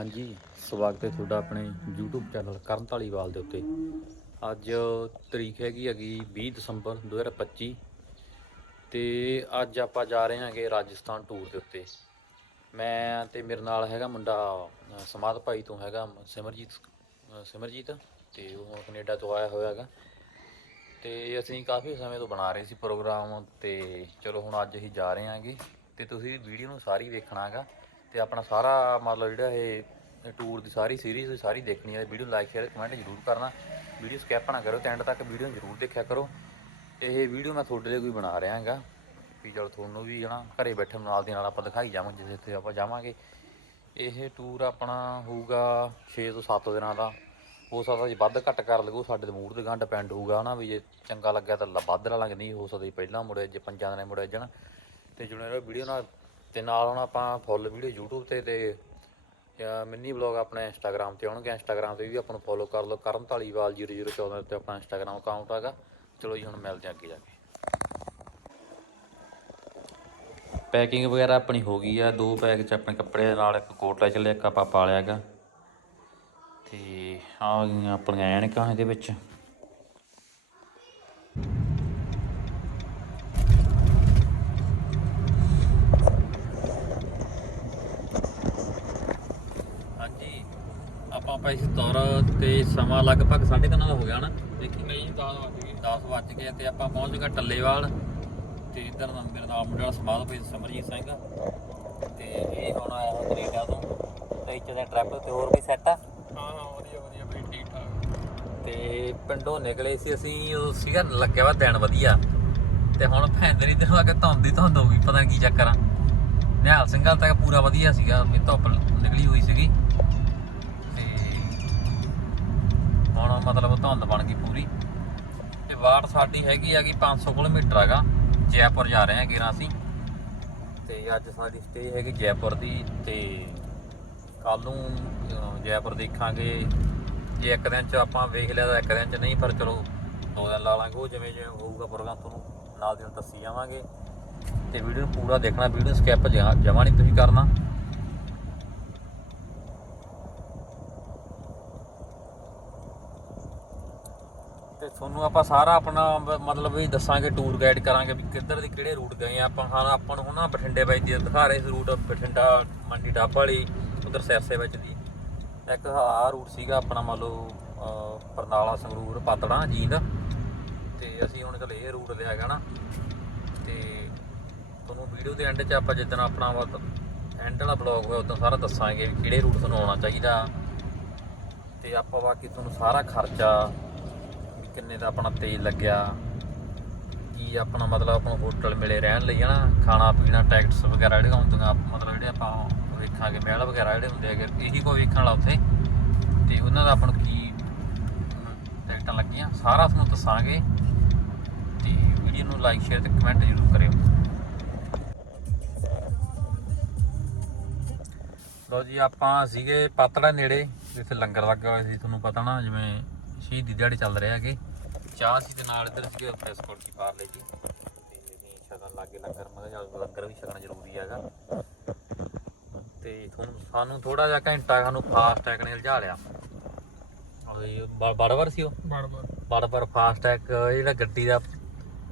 ਹਾਂਜੀ। ਸਵਾਗਤ ਹੈ ਤੁਹਾਡਾ ਆਪਣੇ YouTube ਚੈਨਲ ਕਰਨ ਢਾਲੀਵਾਲ ਦੇ ਉੱਤੇ। ਅੱਜ ਤਰੀਕ ਹੈਗੀ ਹੈਗੀ 20 ਦਸੰਬਰ 2025 ਤੇ ਅੱਜ ਆਪਾਂ ਜਾ ਰਹੇ ਹਾਂਗੇ ਰਾਜਸਥਾਨ ਟੂਰ ਦੇ ਉੱਤੇ। ਮੈਂ ਤੇ ਮੇਰੇ ਨਾਲ ਹੈਗਾ ਮੁੰਡਾ ਅ, ਸਮਾਧ ਭਾਈ ਤੋਂ ਹੈਗਾ ਸਿਮਰਜੀਤ ਸਿਮਰਜੀਤ ਤੇ ਉਹ ਕੈਨੇਡਾ ਤੋਂ ਆਇਆ ਹੋਇਆ ਹੈਗਾ। ਤੇ ਅਸੀਂ ਕਾਫੀ ਸਮੇਂ ਤੋਂ ਬਣਾ ਰਹੇ ਸੀ ਪ੍ਰੋਗਰਾਮ ਤੇ ਚਲੋ ਹੁਣ ਅੱਜ ਅਸੀਂ ਜਾ ਰਹੇ ਹਾਂਗੇ ਤੇ ਤੁਸੀਂ ਵੀਡੀਓ ਨੂੰ ਸਾਰੀ ਵੇਖਣਾ ਹੈਗਾ। ਤੇ ਆਪਣਾ ਸਾਰਾ ਮਤਲਬ ਜਿਹੜਾ ਇਹ ਟੂਰ ਦੀ ਸਾਰੀ ਸੀਰੀਜ਼ ਸਾਰੀ ਦੇਖਣੀ ਹੈ ਵੀਡੀਓ ਲਾਈਕ ਸ਼ੇਅਰ ਕਮੈਂਟ ਜ਼ਰੂਰ ਕਰਨਾ। ਵੀਡੀਓ ਸਕਿਪ ਨਾ ਕਰੋ ਤੇ ਐਂਡ ਤੱਕ ਵੀਡੀਓ ਜ਼ਰੂਰ ਦੇਖਿਆ ਕਰੋ। ਇਹ ਵੀਡੀਓ ਮੈਂ ਤੁਹਾਡੇ ਲਈ ਕੋਈ ਬਣਾ ਰਿਹਾ ਹੈਗਾ ਵੀ ਚਲੋ ਤੁਹਾਨੂੰ ਵੀ ਹਨਾ, ਘਰੇ ਬੈਠੇ ਨਾਲ ਦੀ ਨਾਲ ਆਪਾਂ ਦਿਖਾਈ ਜਾਵਾਂਗੇ ਜਿੱਥੇ ਆਪਾਂ ਜਾਵਾਂਗੇ। ਇਹ ਟੂਰ ਆਪਣਾ ਹੋਊਗਾ 6 ਤੋਂ 7 ਦਿਨਾਂ ਦਾ। ਹੋ ਸਕਦਾ ਜੇ ਵੱਧ ਘੱਟ ਕਰ ਲਗੋ ਸਾਡੇ ਦੇ ਮੂਡ ਤੇ ਗਾਂ ਡਿਪੈਂਡ ਹੋਊਗਾ ਹਨਾ ਵੀ ਜੇ ਚੰਗਾ ਲੱਗਿਆ ਤਾਂ ਵੱਧ ਲਾ ਲਾਂਗੇ, ਨਹੀਂ ਹੋ ਸਕਦਾ ਜੀ, ਪਹਿਲਾਂ ਮੁੜੇ ਜੇ ਪੰਜਾਂ ਦਿਨੇ ਮੁੜੇ ਜਾਣ। ਤੇ ਜੁੜੇ ਰਹੋ ਵੀਡੀਓ ਨਾਲ ਤੇ ਨਾਲ ਹੁਣ ਆਪਾਂ ਫੁੱਲ ਵੀਡੀਓ YouTube ਤੇ ਤੇ, ਜਾਂ ਮਿੰਨੀ ਵਲੌਗ ਆਪਣੇ ਇੰਸਟਾਗ੍ਰam ਤੇ ਆਉਣਗੇ। ਇੰਸਟਾਗ੍ਰam ਤੇ ਵੀ ਆਪਾਂ ਨੂੰ ਫੋਲੋ ਕਰ ਲਓ। ਕਰਨ ਢਾਲੀਵਾਲ 0014 ਤੇ ਆਪਣਾ ਇੰਸਟਾਗ੍ਰam ਅਕਾਊਂਟ ਹੈਗਾ। ਚਲੋ ਜੀ, ਹੁਣ ਮਿਲਦੇ ਹਾਂ ਅੱਗੇ ਜਾ ਕੇ। ਪੈਕਿੰਗ ਵਗੈਰਾ ਆਪਣੀ ਹੋ ਗਈ ਆ। ਦੋ ਬੈਗ ਚ ਆਪਣੇ ਕੱਪੜੇ ਦੇ ਨਾਲ ਇੱਕ ਕੋਟ ਚੱਲਿਆ, ਇੱਕ ਆਪਾਂ ਪਾ ਲਿਆ ਹੈਗਾ। ਤੇ ਆ ਗਈਆਂ ਆਪਣੀਆਂ ਐਨਕਾਂ ਇਹਦੇ ਵਿੱਚ ਹਾਂਜੀ ਆਪਾਂ ਪਏ ਸੀ ਤੁਰ ਤੇ ਸਮਾਂ ਲਗਭਗ 3:30 ਦਾ ਹੋ ਗਿਆ ਨਾ। ਦੇਖੀ ਨਹੀਂ 10 ਵੱਜ ਗਏ 10 ਵੱਜ ਗਏ ਤੇ ਆਪਾਂ ਪਹੁੰਚ ਗਏ ਟੱਲੇਵਾਲ ਤੇ ਇਧਰ ਦਾ ਮੇਰੇ ਨਾਲ ਮੁੰਡਾ ਦਾ ਸਮਾਧ ਪਈ ਸਮਰਜੀਤ ਸਿੰਘ। ਤੇ ਇਹ ਹੁਣ ਆਇਆ ਹੋਇਆ ਕੈਨੇਡਾ ਤੋਂ। ਤੇ ਇੱਥੇ ਦਾ ਟ੍ਰੈਵਲ ਤੇ ਹੋਰ ਵੀ ਸੈੱਟ ਆ। ਹਾਂ ਹਾਂ ਵਧੀਆ ਵਧੀਆ ਬਈ ਠੀਕ ਠਾਕ। ਤੇ ਪਿੰਡੋਂ ਨਿਕਲੇ ਸੀ ਅਸੀਂ ਉਦੋਂ ਸੀਗਾ ਲੱਗਿਆ ਵਾ ਦਿਨ ਵਧੀਆ। ਤੇ ਹੁਣ ਭੈਂਦਰੀ ਤੇ ਲਾ ਕੇ ਧੁੰਦ ਹੀ ਧੁੰਦ ਹੋ ਗਈ ਪਤਾ ਨਹੀਂ ਕੀ ਚੱਕਰ ਆ। ਨਿਹਾਲ ਸਿੰਘ ਤੱਕ ਪੂਰਾ ਵਧੀਆ ਸੀਗਾ ਮੇ ਧੁੱਪ ਨਿਕਲੀ ਹੋਈ ਸੀਗੀ। ਹੁਣ ਮਤਲਬ ਧੁੰਦ ਬਣ ਗਈ ਪੂਰੀ। ਤੇ ਵਾਟ ਸਾਡੀ ਹੈਗੀ ਹੈਗੀ 500 ਕਿਲੋਮੀਟਰ ਹੈਗਾ। ਜੈਪੁਰ ਜਾ ਰਹੇ ਹਾਂ ਗੇਰਾ ਅਸੀਂ। ਤੇ ਅੱਜ ਸਾਡੀ ਸਟੇ ਹੈਗੀ ਜੈਪੁਰ ਦੀ ਤੇ ਕੱਲ ਨੂੰ ਜੈਪੁਰ ਦੇਖਾਂਗੇ। ਜੇ ਇੱਕ ਦਿਨ ਚ ਆਪਾਂ ਵੇਖ ਲਿਆ ਤਾਂ ਇੱਕ ਦਿਨ ਚ ਨਹੀਂ, ਪਰ ਚਲੋ ਦੋ ਦਿਨ ਲਾ ਲਾਂਗੇ। ਉਹ ਜਿਵੇਂ ਜਿਵੇਂ ਹੋਊਗਾ ਪ੍ਰੋਗਰਾਮ ਤੁਹਾਨੂੰ ਨਾਲ ਦੀ ਨਾਲ ਦੱਸੀ ਜਾਵਾਂਗੇ। ਤੇ ਵੀਡੀਓ ਨੂੰ ਪੂਰਾ ਦੇਖਣਾ, ਵੀਡੀਓ ਸਕਿਪ ਜਮਾ ਨਹੀਂ ਤੁਸੀਂ ਕਰਨਾ। ਤੁਹਾਨੂੰ ਆਪਾਂ ਸਾਰਾ ਆਪਣਾ ਮਤਲਬ ਵੀ ਦੱਸਾਂਗੇ ਟੂਰ ਗਾਈਡ ਕਰਾਂਗੇ ਵੀ ਕਿੱਧਰ ਦੇ ਕਿਹੜੇ ਰੂਟ ਗਏ ਆ। ਆਪਾਂ ਹਾਂ ਆਪਾਂ ਨੂੰ ਨਾ ਬਠਿੰਡੇ ਵਿੱਚ ਦੀ ਦਿਖਾ ਰਹੇ ਰੂਟ ਬਠਿੰਡਾ ਮੰਡੀ ਡੱਬ ਵਾਲੀ ਉਧਰ ਸਿਰਸੇ ਵਿੱਚ ਦੀ। ਇੱਕ ਆਹ ਰੂਟ ਸੀਗਾ ਆਪਣਾ ਮੰਨ ਲਓ ਅਹ, ਬਰਨਾਲਾ ਸੰਗਰੂਰ ਪਾਤੜਾ ਜੀਂਦ। ਤੇ ਅਸੀਂ ਹੁਣ ਚਲ ਇਹ ਰੂਟ ਲਿਆ ਹੈਗਾ ਨਾ। ਤੇ ਤੁਹਾਨੂੰ ਵੀਡੀਓ ਦੇ ਐਂਡ 'ਚ ਆਪਾਂ ਜਿੱਦਣ ਆਪਣਾ ਐਂਡ ਵਾਲਾ ਬਲੌਗ ਹੋਇਆ ਉਦੋਂ ਸਾਰਾ ਦੱਸਾਂਗੇ ਵੀ ਕਿਹੜੇ ਰੂਟ ਤੁਹਾਨੂੰ ਆਉਣਾ ਚਾਹੀਦਾ। ਤੇ ਆਪਾਂ ਬਾਕੀ ਤੁਹਾਨੂੰ ਸਾਰਾ ਖਰਚਾ ਕਿੰਨੇ ਦਾ ਆਪਣਾ ਤੇਲ ਲੱਗਿਆ? ਕੀ ਆਪਣਾ ਮਤਲਬ ਆਪਾਂ ਹੋਟਲ ਮਿਲੇ ਰਹਿਣ ਲਈ ਹਨਾ? ਖਾਣਾ ਪੀਣਾ ਟੈਕਟਸ ਵਗੈਰਾ ਜਿਹੜੇ ਹੁੰਦੀਆਂ, ਮਤਲਬ ਜਿਹੜੇ ਆਪਾਂ ਵੇਖਾਂਗੇ ਮਹਿਲ ਵਗੈਰਾ ਜਿਹੜੇ ਹੁੰਦੇ ਹੈਗੇ, ਇਹੀ ਕੋਈ ਵੇਖਣ ਵਾਲਾ ਉੱਥੇ? ਤੇ ਉਹਨਾਂ ਦਾ ਆਪਾਂ ਨੂੰ ਕੀ, ਟਿਕਟਾਂ ਲੱਗੀਆਂ? ਸਾਰਾ ਤੁਹਾਨੂੰ ਦੱਸਾਂਗੇ। ਤੇ ਵੀਡੀਓ ਨੂੰ ਲਾਈਕ ਸ਼ੇਅਰ ਤੇ ਕਮੈਂਟ ਜ਼ਰੂਰ ਕਰਿਓ। ਲੋ ਜੀ, ਆਪਾਂ ਸੀਗੇ ਪਾਤੜਾ ਨੇੜੇ, ਜਿੱਥੇ ਲੰਗਰ ਲੱਗਾ ਹੋਇਆ ਸੀ, ਤੁਹਾਨੂੰ ਪਤਾ ਨਾ, ਜਿਵੇਂ ਸ਼ਹੀਦੀ ਦਿਹਾੜੇ ਚੱਲ ਰਹੇ ਹੈਗੇ। ਚਾਹ ਸੀ ਤੇ ਨਾਲ ਇੱਧਰ ਸੀਗੇ ਬਿਸਕੁਟ ਕੀ ਪਾਰ ਲਈ ਜੀ। ਛਕਣ ਲੱਗੇ ਲੰਗਰ ਮੈਂ ਚੱਲ ਲੰਗਰ ਵੀ ਛਕਣਾ ਜ਼ਰੂਰੀ ਹੈਗਾ। ਤੇ ਤੁਹਾਨੂੰ ਸਾਨੂੰ ਥੋੜਾ ਜਿਹਾ ਘੰਟਾ ਸਾਨੂੰ ਫਾਸਟ ਟੈਗ ਨੇ ਲਿਜਾ ਲਿਆ। ਉਹ ਬੜਵਰ ਸੀ ਉਹ? ਬੜ ਬੜ ਬੜਵਰ ਫਾਸਟ ਟੈਗ ਜਿਹੜਾ ਗੱਡੀ ਦਾ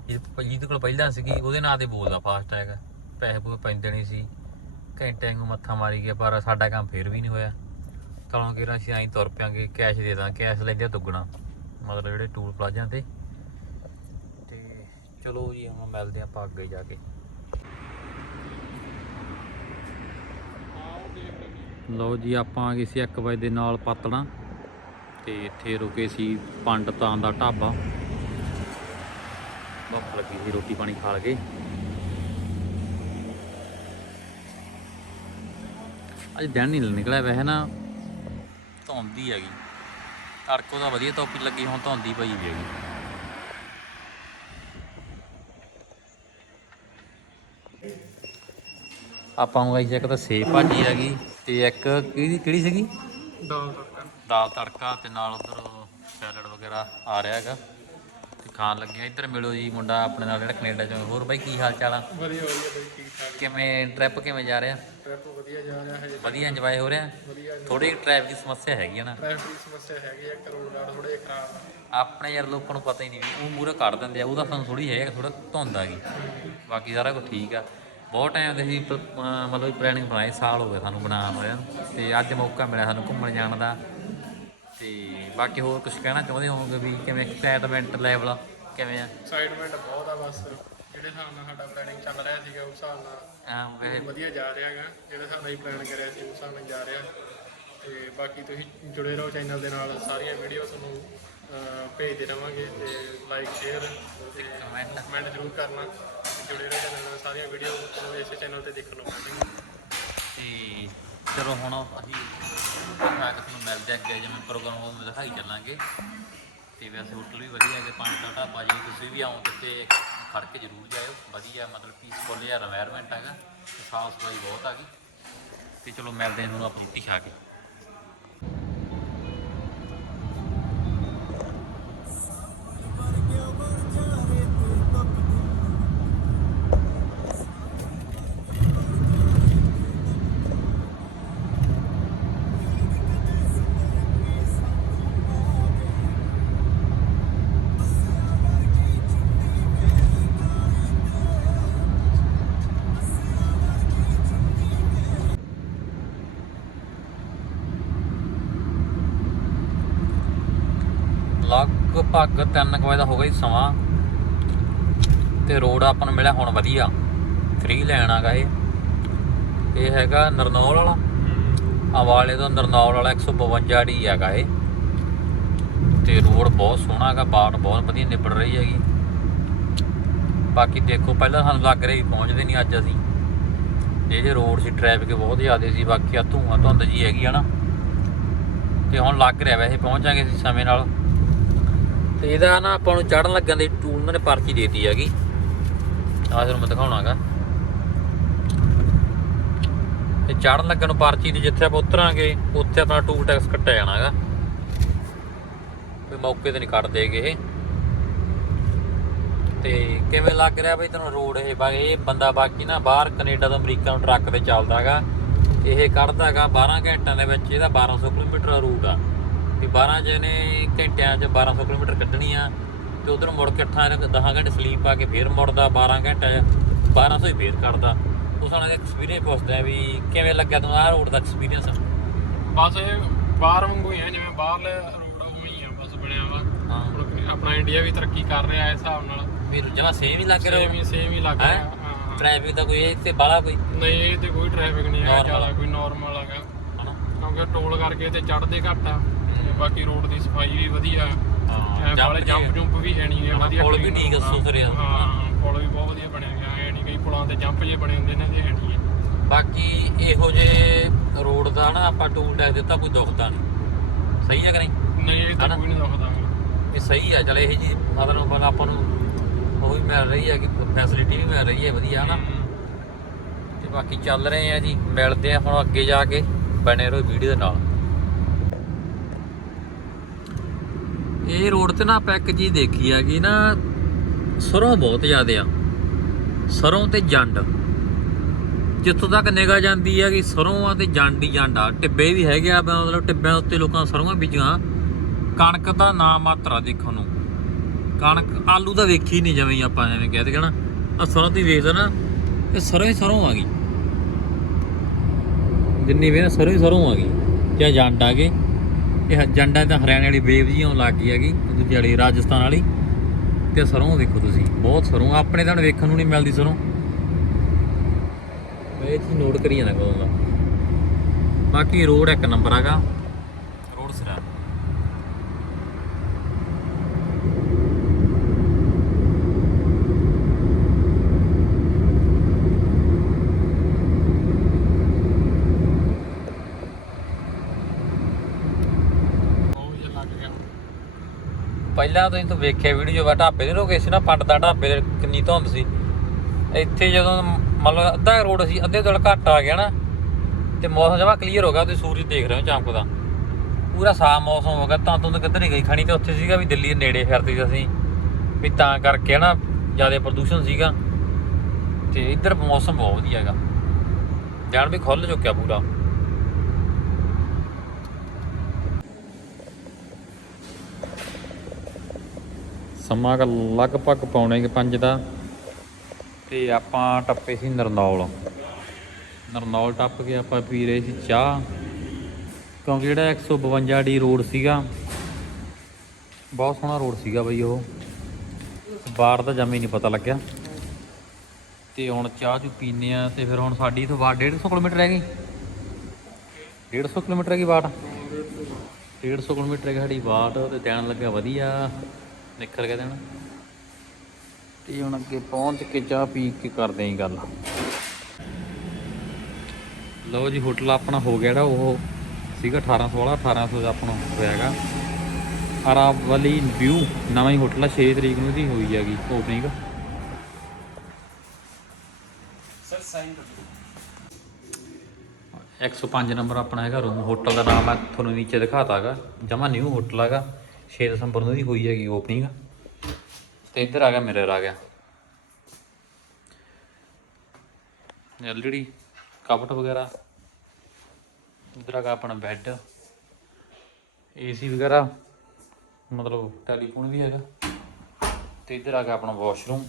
ਜਿਹਦੇ ਜਿਹਦੇ ਕੋਲ ਪਹਿਲਾਂ ਸੀਗੀ ਉਹਦੇ ਨਾਂ ਤੇ ਬੋਲਦਾ ਫਾਸਟ ਟੈਗ ਪੈਸੇ ਪੂਸੇ ਪੈਂਦੇ ਨਹੀਂ ਸੀ। ਘੰਟੇ ਨੂੰ ਮੱਥਾ ਮਾਰੀ ਗਿਆ ਪਰ ਸਾਡਾ ਕੰਮ ਫੇਰ ਵੀ ਨਹੀਂ ਹੋਇਆ। ਤਾਂ ਕਿ ਅਸੀਂ ਐਂ ਤੁਰ ਪਿਆਂਗੇ ਕੈਸ਼ ਦੇ ਦਾਂ ਕੈਸ਼ ਲੈਂਦੇ ਆ ਦੁੱਗਣਾ, ਮਤਲਬ ਜਿਹੜੇ ਟੂਲ ਪਲਾਜ਼ਿਆਂ ਤੇ। ਤੇ ਚਲੋ ਜੀ, ਹੁਣ ਮਿਲਦੇ ਆਪਾਂ ਅੱਗੇ ਜਾ ਕੇ। ਲਓ ਜੀ, ਆਪਾਂ ਆ ਗਏ ਸੀ 1 ਵਜੇ ਦੇ ਨਾਲ ਪਾਤਣਾ ਤੇ ਇੱਥੇ ਰੁਕੇ ਸੀ ਪੰਡਤਾਂ ਦਾ ਢਾਬਾ। ਭੁੱਖ ਲੱਗੀ ਸੀ ਰੋਟੀ ਪਾਣੀ ਖਾ ਲਗੇ ਅੱਜ ਦਿਨ ਨਹੀਂ ਨਿਕਲਿਆ ਵੈਸੇ ਨਾ। ਧੁੰਦੀ ਹੈਗੀ। ਤੜਕੋ ਦਾ ਵਧੀਆ ਧੁੱਪ ਲੱਗੀ ਹੁਣ ਧੁੰਦੀ ਪਈ ਵੀ ਹੈਗੀ। ਆਪਾਂ ਨੂੰ ਗਾਈਸ ਇੱਕ ਤਾਂ ਸੇਬ ਭਾਜੀ ਹੈਗੀ ਤੇ ਇੱਕ ਕਿਹੜੀ ਕਿਹੜੀ ਸੀਗੀ? ਦਾਲ ਤੜਕਾ। ਦਾਲ ਤੜਕਾ ਤੇ ਨਾਲ ਉਧਰ ਸੈਲਡ ਵਗੈਰਾ ਆ ਰਿਹਾ ਹੈਗਾ। ਖਾਣ ਲੱਗੇ ਆ। ਇੱਧਰ ਮਿਲੋ ਜੀ ਮੁੰਡਾ ਆਪਣੇ ਨਾਲ ਜਿਹੜਾ ਕੈਨੇਡਾ ਚ। ਹੋਰ ਬਾਈ ਕੀ ਹਾਲ ਚਾਲ ਆ? ਵਧੀਆ ਵਧੀਆ ਬਈ ਠੀਕ ਠਾਕ। ਕਿਵੇਂ ਟ੍ਰਿਪ ਕਿਵੇਂ ਜਾ ਰਿਹਾ? ਟ੍ਰੈਫਿਕ ਵਧੀਆ ਜਾ ਰਿਹਾ ਹੈ ਵਧੀਆ ਇੰਜੋਏ ਹੋ ਰਿਹਾ? ਥੋੜੀ ਟ੍ਰੈਫਿਕ ਦੀ ਸਮੱਸਿਆ ਹੈਗੀ ਆ ਨਾ। ਟ੍ਰੈਫਿਕ ਦੀ ਸਮੱਸਿਆ ਹੈਗੀ ਹੈ ਕਰੋੜਗਾਰ ਥੋੜੇ ਖਰਾਬ ਆ। ਆਪਣੇ ਯਾਰ ਲੋਕਾਂ ਨੂੰ ਪਤਾ ਹੀ ਨਹੀਂ ਵੀ ਉਹ ਮੂਰੇ ਕੱਢ ਦਿੰਦੇ ਆ। ਉਹਦਾ ਸਾਨੂੰ ਥੋੜੀ ਹੈ ਥੋੜਾ ਧੁੰਦ ਆ ਗਈ। ਬਾਕੀ ਸਾਰਾ ਕੁਝ ਠੀਕ ਆ। ਬਹੁਤ ਟਾਈਮ ਦੇ ਸੀ ਮਤਲਬ ਪਲੈਨਿੰਗ ਬਣਾਈ ਸਾਲ ਹੋ ਗਏ ਸਾਨੂੰ ਬਣਾਉਣ ਹੋਇਆ ਤੇ ਅੱਜ ਮੌਕਾ ਮਿਲਿਆ ਸਾਨੂੰ ਘੁੰਮਣ ਜਾਣ ਦਾ। ਤੇ ਬਾਕੀ ਹੋਰ ਕੁਝ ਕਹਿਣਾ ਚਾਹੁੰਦੇ ਹੋਵੋਗੇ ਵੀ ਕਿਵੇਂ ਐਕਸਾਈਟਮੈਂਟ ਲੈਵਲ ਕਿਵੇਂ ਆ? ਐਕਸਾਈਟਮੈਂਟ ਬਹੁਤ ਆ ਬਸ। ਜਿਹੜੇ ਹਿਸਾਬ ਨਾਲ ਸਾਡਾ ਪਲੈਨਿੰਗ ਚੱਲ ਰਿਹਾ ਸੀਗਾ ਉਸ ਹਿਸਾਬ ਨਾਲ ਐਂ ਵੈਸੇ ਵਧੀਆ ਜਾ ਰਿਹਾ ਹੈਗਾ। ਜਿਹੜੇ ਨਾਲ ਹੀ ਪਲਾਨ ਕਰਿਆ ਸੀ ਉਸ ਹਿਸਾਬ ਨਾਲ ਜਾ ਰਿਹਾ। ਤੇ ਬਾਕੀ ਤੁਸੀਂ ਜੁੜੇ ਰਹੋ ਚੈਨਲ ਦੇ ਨਾਲ ਸਾਰੀਆਂ ਵੀਡੀਓ ਤੁਹਾਨੂੰ ਅਹ, ਭੇਜਦੇ ਰਵਾਂਗੇ ਤੇ ਲਾਈਕ ਸ਼ੇਅਰ ਤੇ ਕਮੈਂਟ ਕਮੈਂਟ ਜ਼ਰੂਰ ਕਰਨਾ। ਤੇ ਜੁੜੇ ਰਹੋ ਚੈਨਲ ਨਾਲ ਸਾਰੀਆਂ ਵੀਡੀਓ ਤੁਹਾਨੂੰ ਇਸੇ ਚੈਨਲ ਤੇ ਦੇਖਣ ਨੂੰ ਮਿਲਣਗੀਆਂ ਤੇ ਚਲੋ ਹੁਣ ਅਸੀਂ ਖਾ ਕੇ ਤੁਹਾਨੂੰ ਮਿਲਦੇ ਅੱਗੇ ਜਿਵੇਂ ਪ੍ਰੋਗਰਾਮ ਹੋਵੇ ਦਿਖਾਈ ਚੱਲਾਂਗੇ। ਤੇ ਵੈਸੇ ਹੋਟਲ ਵੀ ਵਧੀਆ ਹੈਗੇ, ਪੰਜ ਦਾ ਬਾਜ਼ੀ ਤੁਸੀਂ ਵੀ ਆਉਂ ਤੇ ਖੜ ਕੇ ਜ਼ਰੂਰ ਜਾਇਓ। ਵਧੀਆ, ਮਤਲਬ ਪੀਸਫੁਲ ਜਿਹਾ এনवायरमेंट ਹੈਗਾ ਸਾਫ਼ ਸਫ਼ਾਈ ਬਹੁਤ ਆ ਗਈ। ਤੇ ਚਲੋ ਮਿਲਦੇ ਹਾਂ ਤੁਹਾਨੂੰ ਆਪਾਂ ਰੋਟੀ ਖਾ ਕੇ। ਲਗਭਗ 3 ਵਜੇ ਦਾ ਹੋ ਗਿਆ ਜੀ ਸਮਾਂ। ਤੇ ਰੋਡ ਆਪਾਂ ਨੂੰ ਮਿਲਿਆ ਹੁਣ ਵਧੀਆ। 3 ਲੈਣ ਆਗਾ ਇਹ। ਇਹ ਹੈਗਾ ਨਰਨੌਲ ਵਾਲਾ। ਆਵਾਲੇ ਤੋਂ ਨਰਨੌਲ ਵਾਲਾ 152 ਡੀ ਹੈਗਾ ਇਹ। ਤੇ ਰੋਡ ਬਹੁਤ ਸੋਹਣਾ ਹੈਗਾ ਬਾਟ ਬਹੁਤ ਵਧੀਆ ਨਿਬੜ ਰਹੀ ਹੈਗੀ। ਬਾਕੀ ਦੇਖੋ ਪਹਿਲਾਂ ਸਾਨੂੰ ਲੱਗ ਰਿਹਾ ਵੀ ਪਹੁੰਚਦੇ ਨਹੀਂ ਅੱਜ ਅਸੀਂ। ਇਹ ਜੇ ਰੋਡ ਸੀ ਟ੍ਰੈਫਿਕ ਬਹੁਤ ਜ਼ਿਆਦਾ ਸੀ ਬਾਕੀ ਆ ਧੂਆਂ ਧੁੰਦ ਜੀ ਹੈਗੀ ਆ ਨਾ। ਤੇ ਹੁਣ ਲੱਗ ਰਿਹਾ ਵੈਸੇ ਪਹੁੰਚਾਂਗੇ ਅਸੀਂ ਸਮੇਂ ਨਾਲ। ਤੇ ਇਹਦਾ ਨਾ ਆਪਾਂ ਨੂੰ ਚੜਨ ਲੱਗਣ ਦੀ ਟੂਲ ਉਹਨਾਂ ਨੇ ਪਰਚੀ ਦੇਤੀ ਹੈਗੀ। ਆਹ ਤੁਹਾਨੂੰ ਮੈਂ ਦਿਖਾਉਣਾਗਾ। ਤੇ ਚੜਨ ਲੱਗਣ ਨੂੰ ਪਰਚੀ ਦੀ ਜਿੱਥੇ ਆਪਾਂ ਉਤਰਾਂਗੇ, ਉੱਥੇ ਆਪਣਾ ਟੂਲ ਟੈਕਸ ਕੱਟਿਆ ਜਾਣਾਗਾ। ਵੀ ਮੌਕੇ ਤੇ ਨਹੀਂ ਕੱਟ ਦੇਗੇ ਇਹ। ਤੇ ਕਿਵੇਂ ਲੱਗ ਰਿਹਾ ਬਈ ਤੁਹਾਨੂੰ ਰੋਡ ਇਹ ਬਾ ਇਹ ਬੰਦਾ ਬਾਕੀ ਨਾ ਬਾਹਰ ਕੈਨੇਡਾ ਤੋਂ ਅਮਰੀਕਾ ਨੂੰ ਟਰੱਕ ਤੇ ਚੱਲਦਾਗਾ। ਇਹ ਕੱਢਦਾਗਾ 12 ਘੰਟਿਆਂ ਦੇ ਵਿੱਚ, ਇਹਦਾ 1200 ਕਿਲੋਮੀਟਰ ਦਾ ਰੂਟ ਆ। ਵੀ 12 ਜਨੇ ਘੰਟਿਆਂ 'ਚ 1200 ਕਿਲੋਮੀਟਰ ਕੱਢਣੀ ਆ ਤੇ ਉਧਰ ਮੁੜ ਕੇ 8 10 ਘੰਟੇ ਸਲੀਪ ਆ ਕੇ ਫੇਰ ਮੁੜਦਾ 12 ਘੰਟੇ 'ਚ 1200 ਹੀ ਫੇਰ ਕੱਢਦਾ ਉਹ ਸਾਡਾ ਐਕਸਪੀਰੀਅੰਸ ਪੁੱਛਦਾ ਵੀ ਕਿਵੇਂ ਲੱਗਿਆ ਤੁਹਾਨੂੰ ਆਹ ਰੋਡ ਦਾ ਐਕਸਪੀਰੀਅੰਸ ਬਸ ਇਹ ਬਾਹਰ ਵਾਂਗੂ ਹੀ ਆ ਜਿਵੇਂ ਬਾਹਰਲੇ ਰੋਡ ਉਵੇਂ ਹੀ ਆ ਬਸ ਬਣਿਆ ਵਾ। ਹਾਂ। ਆਪਣਾ ਇੰਡੀਆ ਵੀ ਤਰੱਕੀ ਕਰ ਰਿਹਾ ਇਸ ਹਿਸਾਬ ਨਾਲ। ਵੀ ਜਮਾ ਸੇਮ ਹੀ ਲੱਗ ਸੇਮ ਰਿਹਾ ਹੀ ਸੇਮ ਹੀ ਲੱਗ? ਰਿਹਾ ਹਾਂ? ਟ੍ਰੈਫਿਕ ਦਾ ਕੋਈ ਤੇ ਬਾਲਾ ਕੋਈ? ਨਹੀਂ ਇਹ ਤੇ ਕੋਈ ਟ੍ਰੈਫਿਕ ਨਹੀਂ ਹੈ। ਜ਼ਿਆਦਾ ਕੋਈ ਨਾਰਮਲ ਕਿਉਂਕਿ ਟੋਲ ਕਰਕੇ ਤੇ ਚੜਦੇ ਘੱਟ ਆ। ਬਾਕੀ ਰੋਡ ਦੀ ਸਫ਼ਾਈ ਵੀ ਵਧੀਆ ਐ ਵਾਲੇ ਜੰਪ ਜੰਪ ਵੀ ਹੈ ਨਹੀਂ ਹਾਂ, ਵਧੀਆ ਪੁਲ ਵੀ ਠੀਕ ਆ, ਹਾਂ, ਸੁਥਰੇ ਆ। ਹਾਂ ਪੁਲ ਵੀ ਬਹੁਤ ਵਧੀਆ ਬਣਿਆ ਗਿਆ ਐ ਨਹੀਂ ਕਈ ਪੁਲਾਂ ਤੇ ਜੰਪ ਜੇ ਬਣੇ ਹੁੰਦੇ ਨੇ ਤੇ ਹੈ ਨਹੀਂ। ਹੈ। ਬਾਕੀ ਇਹੋ ਜੇ ਰੋਡ ਦਾ ਨਾ ਆਪਾਂ ਟੂਲ ਟੈਕਸ ਦਿੱਤਾ ਕੋਈ ਦੁਖਦਾ ਨਹੀਂ। ਸਹੀ ਹੈ ਕਿ ਨਹੀਂ? ਨਹੀਂ ਇਹ ਤਾਂ? ਕੋਈ ਨਹੀਂ ਦੁਖਦਾ। ਇਹ ਸਹੀ ਹੈ ਚਲ ਇਹ ਜੀ ਮਤਲਬ ਮਤਲਬ ਆਪਾਂ ਨੂੰ ਉਹ ਵੀ ਮਿਲ ਰਹੀ ਹੈ ਕਿ ਫੈਸਿਲਿਟੀ ਵੀ ਮਿਲ ਰਹੀ ਹੈ ਵਧੀਆ ਹਨਾ? ਤੇ ਬਾਕੀ ਚੱਲ ਰਹੇ ਆ ਜੀ ਮਿਲਦੇ ਆ ਹੁਣ ਅੱਗੇ ਜਾ ਕੇ। ਬਣੇ ਰਹੋ ਵੀਡੀਓ ਦੇ ਨਾਲ। ਇਹ ਰੋਡ ਤੇ ਨਾ ਆਪਾਂ ਇੱਕ ਚੀਜ਼ ਦੇਖੀ ਹੈਗੀ ਨਾ ਸਰੋਂ ਬਹੁਤ ਜ਼ਿਆਦਾ ਆ। ਸਰੋਂ ਤੇ ਜੰਡ। ਜਿੱਥੋਂ ਤੱਕ ਨਿਗਾਹ ਜਾਂਦੀ ਹੈ ਕਿ ਸਰੋਂ ਆ ਤੇ ਜੰਡ ਹੀ ਜੰਡ ਆ। ਟਿੱਬੇ ਵੀ ਹੈਗੇ ਆ ਮਤਲਬ ਟਿੱਬਿਆਂ ਉੱਤੇ ਲੋਕਾਂ ਸਰੋਂ ਬੀਜੀਆਂ ਕਣਕ ਦਾ ਨਾ ਮਾਤਰਾ ਦੇਖਣ ਨੂੰ। ਕਣਕ ਆਲੂ ਤਾਂ ਵੇਖੀ ਨਹੀਂ ਜਿਵੇਂ ਆਪਾਂ ਐਵੇਂ ਕਹਿ ਦੇ ਨਾ ਆ ਸਰੋਂ ਦੀ ਵੇਖਦਾ ਨਾ, ਇਹ ਸਰੋਂ ਹੀ ਸਰੋਂ ਆ ਗਈ। ਜਿੰਨੀ ਵੀ ਨਾ ਸਰੋਂ ਹੀ ਸਰੋਂ ਆ ਗਈ। ਜਾਂ ਜੰਡ ਆ ਗਏ। ਇਹ ਜੰਡਾਂ ਤਾਂ ਹਰਿਆਣੇ ਵਾਲੀ ਵੇਵ ਜੀ ਆਉਣ ਲੱਗ ਗਈ ਹੈਗੀ, ਦੂਜੀ ਵਾਲੀ ਰਾਜਸਥਾਨ ਵਾਲੀ। ਤੇ ਸਰੋਂ ਦੇਖੋ ਤੁਸੀਂ, ਬਹੁਤ ਸਰੋਂ, ਆਪਣੇ ਤਾਂ ਵੇਖਣ ਨੂੰ ਨਹੀਂ ਮਿਲਦੀ ਸਰੋਂ। ਮੈਂ ਇਹ ਚੀਜ਼ ਨੋਟ ਕਰੀ ਜਾਣਾ ਕਦੋਂ ਦਾ। ਬਾਕੀ ਰੋਡ ਇੱਕ ਨੰਬਰ ਹੈਗਾ ਰੋਡ ਸਿਰਾ ਬਹੁਤ ਜਿਹਾ ਲੱਗ ਗਿਆ ਪਹਿਲਾਂ ਤੁਸੀਂ ਤਾਂ ਵੇਖਿਆ ਵੀਡੀਓ ਵਾ ਢਾਬੇ ਦੇ ਰੋਕੇ ਸੀ ਨਾ, ਪੰਡ ਦਾ ਢਾਬੇ ਦੇ ਕਿੰਨੀ ਧੁੰਦ ਸੀ। ਇੱਥੇ ਜਦੋਂ ਮਤਲਬ ਅੱਧਾ ਰੋਡ ਸੀ, ਅੱਧੇ ਤੋਂ ਘੱਟ ਆ ਗਿਆ ਨਾ, ਤੇ ਮੌਸਮ ਜਮਾ ਕਲੀਅਰ ਹੋ ਗਿਆ, ਤੁਸੀਂ ਸੂਰਜ ਦੇਖ ਰਹੇ ਹੋ ਚਮਕਦਾ ਪੂਰਾ ਸਾਫ਼ ਮੌਸਮ ਹੋ ਗਿਆ, ਤਾਂ ਤੋਂ ਕਿੱਧਰ ਨਹੀਂ ਗਈ। ਖਾਣੀ ਤੇ ਉੱਥੇ ਸੀਗਾ ਵੀ ਦਿੱਲੀ ਨੇੜੇ ਫਿਰਦੇ ਸੀ ਅਸੀਂ, ਵੀ ਤਾਂ ਕਰਕੇ ਨਾ ਜ਼ਿਆਦਾ ਪ੍ਰਦੂਸ਼ਣ ਸੀਗਾ। ਤੇ ਇੱਧਰ ਮੌਸਮ ਬਹੁਤ ਵਧੀਆ ਹੈਗਾ। ਜਾਣ ਵੀ ਖੁੱਲ ਚੁੱਕਿਆ ਪੂਰਾ। ਸਮਾਂ ਕੁ ਲਗਭਗ ਪੌਣੇ ਕਿ ਪੰਜ ਦਾ। ਤੇ ਆਪਾਂ ਟੱਪੇ ਸੀ ਨਰਨੌਲ। ਨਰਨੌਲ ਟੱਪ ਕੇ ਆਪਾਂ ਪੀ ਰਹੇ ਸੀ ਚਾਹ। ਕਿਉਂਕਿ ਜਿਹੜਾ 152 ਡੀ ਰੋਡ ਸੀਗਾ, ਬਹੁਤ ਸੋਹਣਾ ਰੋਡ ਸੀਗਾ ਬਈ ਉਹ। ਬਾਹਰ ਦਾ ਜਮੇ ਨਹੀਂ ਪਤਾ ਲੱਗਿਆ। ਤੇ ਹੁਣ ਚਾਹ ਚੂ ਪੀਨੇ ਆ ਤੇ ਫਿਰ ਹੁਣ ਸਾਡੀ ਇਥੋਂ ਬਾਹਰ 150 ਕਿਲੋਮੀਟਰ ਰਹਿ ਗਈ 150 ਕਿਲੋਮੀਟਰ ਹੈਗੀ ਬਾਟ 150 ਕਿਲੋਮੀਟਰ ਰਹਿ ਗਈ ਸਾਡੀ ਬਾਟ ਤੇ ਦੇਣ ਲੱਗਿਆ ਵਧੀਆ। ਨਿਕਲ ਗਿਆ ਦੇਣ ਤੇ ਹੁਣ ਅੱਗੇ ਪਹੁੰਚ ਕੇ ਚਾਹ ਪੀ ਕੇ ਕਰਦੇ ਆਂ ਗੱਲ। ਲਓ ਜੀ ਹੋਟਲ ਆਪਣਾ ਹੋ ਗਿਆ ਜਿਹੜਾ ਉਹ ਸੀਗਾ 1800 ਵਾਲਾ 1800 ਦਾ ਆਪਣਾ ਹੋਇਆਗਾ ਅਰਾਵਲੀ ਵਿਊ ਨਵਾਂ ਹੀ ਹੋਟਲ ਆ 6 ਤਰੀਕ ਨੂੰ ਦੀ ਹੋਈ ਹੈਗੀ ਓਪਨਿੰਗ ਸਰ ਸਾਈਨ 105 ਨੰਬਰ ਆਪਣਾ ਹੈਗਾ ਰੂਮ ਹੋਟਲ ਦਾ ਨਾਮ ਮੈਂ ਤੁਹਾਨੂੰ ਨੀਚੇ ਦਿਖਾਤਾਗਾ ਜਮਾ ਨਿਊ ਹੋਟਲ ਹੈਗਾ। 6 ਦਸੰਬਰ ਨੂੰ ਦੀ ਹੋਈ ਹੈਗੀ ਓਪਨਿੰਗ ਤੇ ਇੱਧਰ ਆ ਗਿਆ ਮਿਰਰ ਆ ਗਿਆ। ਐਲਈਡੀ ਕਪਟ ਵਗੈਰਾ। ਇੱਧਰ ਆ ਗਿਆ ਆਪਣਾ ਬੈੱਡ ਏਸੀ ਵਗੈਰਾ, ਮਤਲਬ ਟੈਲੀਫੋਨ ਵੀ ਹੈਗਾ। ਤੇ ਇੱਧਰ ਆ ਗਿਆ ਆਪਣਾ ਵਾਸ਼ਰੂਮ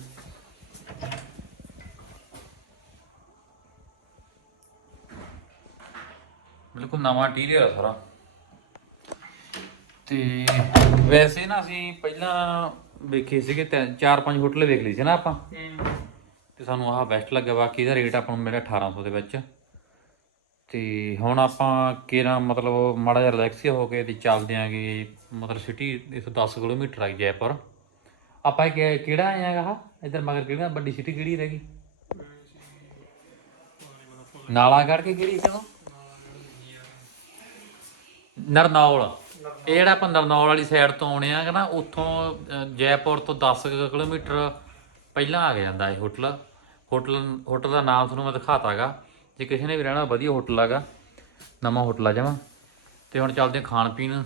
ਬਿਲਕੁਲ ਨਵਾਂ ਇੰਟੀਰੀਅਰ ਆ ਸਾਰਾ। ਤੇ ਵੈਸੇ ਨਾ ਅਸੀਂ ਪਹਿਲਾਂ ਵੇਖੇ ਸੀਗੇ ਤਿੰਨ- ਚਾਰ ਪੰਜ ਹੋਟਲ ਵੇਖ ਲਈ ਸੀ ਨਾ ਆਪਾਂ। ਤੇ ਸਾਨੂੰ ਆਹ ਬੈਸਟ ਲੱਗਿਆ, ਬਾਕੀ ਇਹਦਾ ਰੇਟ ਆਪਾਂ ਨੂੰ ਮਿਲਿਆ 1800 ਦੇ ਵਿੱਚ। ਤੇ ਹੁਣ ਆਪਾਂ ਕਿਹੜਾ ਮਤਲਬ ਮਾੜਾ ਜਿਹਾ ਰਿਲੈਕਸ ਹੋ ਕੇ ਤੇ ਚੱਲਦੇ ਆਂਗੇ, ਮਤਲਬ ਸਿਟੀ ਇਸ 10 ਕਿਲੋਮੀਟਰ ਆਈ ਜੈਪੁਰ। ਆਪਾਂ ਇਹ ਕਿ- ਕਿਹੜਾ ਆਇਆ ਗਾ ਇਧਰ ਮਗਰ ਕਿਹੜਾ ਵੱਡੀ ਸਿਟੀ ਕਿਹੜੀ ਰਹਿ ਗਈ? ਨਾਲਾ ਕੇ ਕਿਹੜੀ ਕਦੋਂ ਨਰਨੌਲ। ਇਹ ਜਿਹੜਾ ਆਪਾਂ ਨਰਨੌਲ ਵਾਲੀ ਸਾਈਡ ਤੋਂ ਆਉਣੇ ਆ ਨਾ ਉੱਥੋਂ ਅ, ਜੈਪੁਰ ਤੋਂ 10 ਕੁ ਕਿਲੋਮੀਟਰ ਪਹਿਲਾਂ ਆ ਜਾਂਦਾ ਇਹ ਹੋਟਲ। ਹੋਟਲ ਹੋਟਲ ਦਾ ਨਾਮ ਤੁਹਾਨੂੰ ਮੈਂ ਦਿਖਾਤਾਗਾ। ਜੇ ਕਿਸੇ ਨੇ ਵੀ ਰਹਿਣਾ ਵਧੀਆ ਹੋਟਲ ਹੈਗਾ। ਨਵਾਂ ਹੋਟਲ ਆ ਜਮਾ। ਤੇ ਹੁਣ ਚੱਲਦੇ ਹਾਂ ਖਾਣ ਪੀਣ